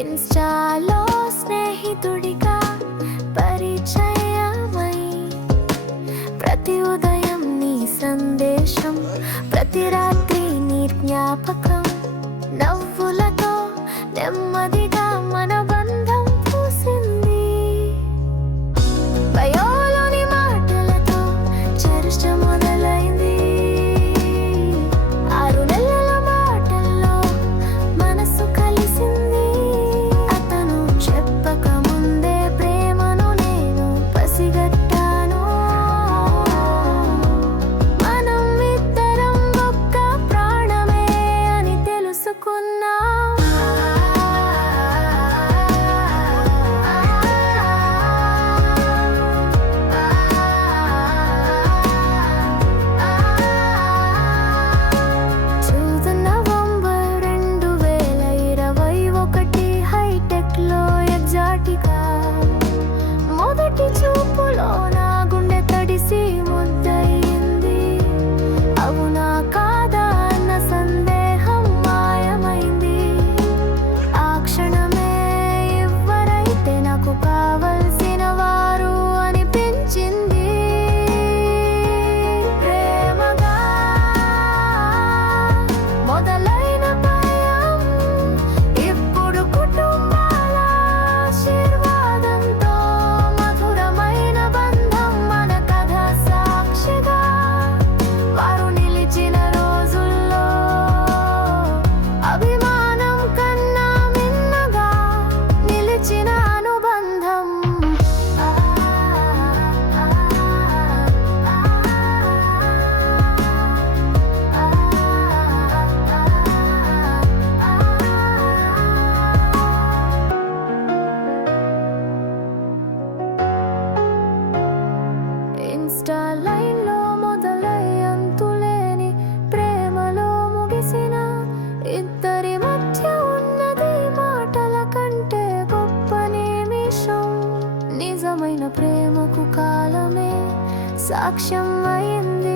ఇన్స్టాలో స్నేహితుడిగా పరిచయమై ప్రతి ఉదయం నీ సందేశం, ప్రతి రాత్రి నీ జ్ఞాపకం, నవ్వులతో నెమ్మదిగా మన బంధం పూసింది. బయోలోని మాటలతో చర్చ మొదలైంది. 6 నెలల మాటల్లో మనసు కలిసింది. అతను చెప్పక ముందే ప్రేమను నేను పసిగట్టాను. మనం ఇద్దరం ఒక్క ప్రాణమే అని తెలుసుకున్నా. మొదటి చూపులో నా గుండె తడిసి ముద్దయింది. అవునా కాదా అన్న సందేహం మాయమైంది. ఆ క్షణమే ఎవరైతే నాకు కావలసిన వారు అనిపించింది. ప్రేమగా మొదలైన భయం ఇప్పుడు కుటుంబాల ఆశీర్వాదంతో మధురమైన బంధం మన కథ సాక్షిగా. వారు నిలిచిన రోజుల్లో అభిమానం కన్నా మిన్నగా నిలిచిన అనుబంధం. ఇన్స్టా లైన్లో మొదలై అంతులేని ప్రేమలో ముగిసిన ఇద్దరి మధ్య ఉన్నది మాటల కంటే గొప్ప నిమిషం. నిజమైన ప్రేమకు కాలమే సాక్ష్యం అయింది.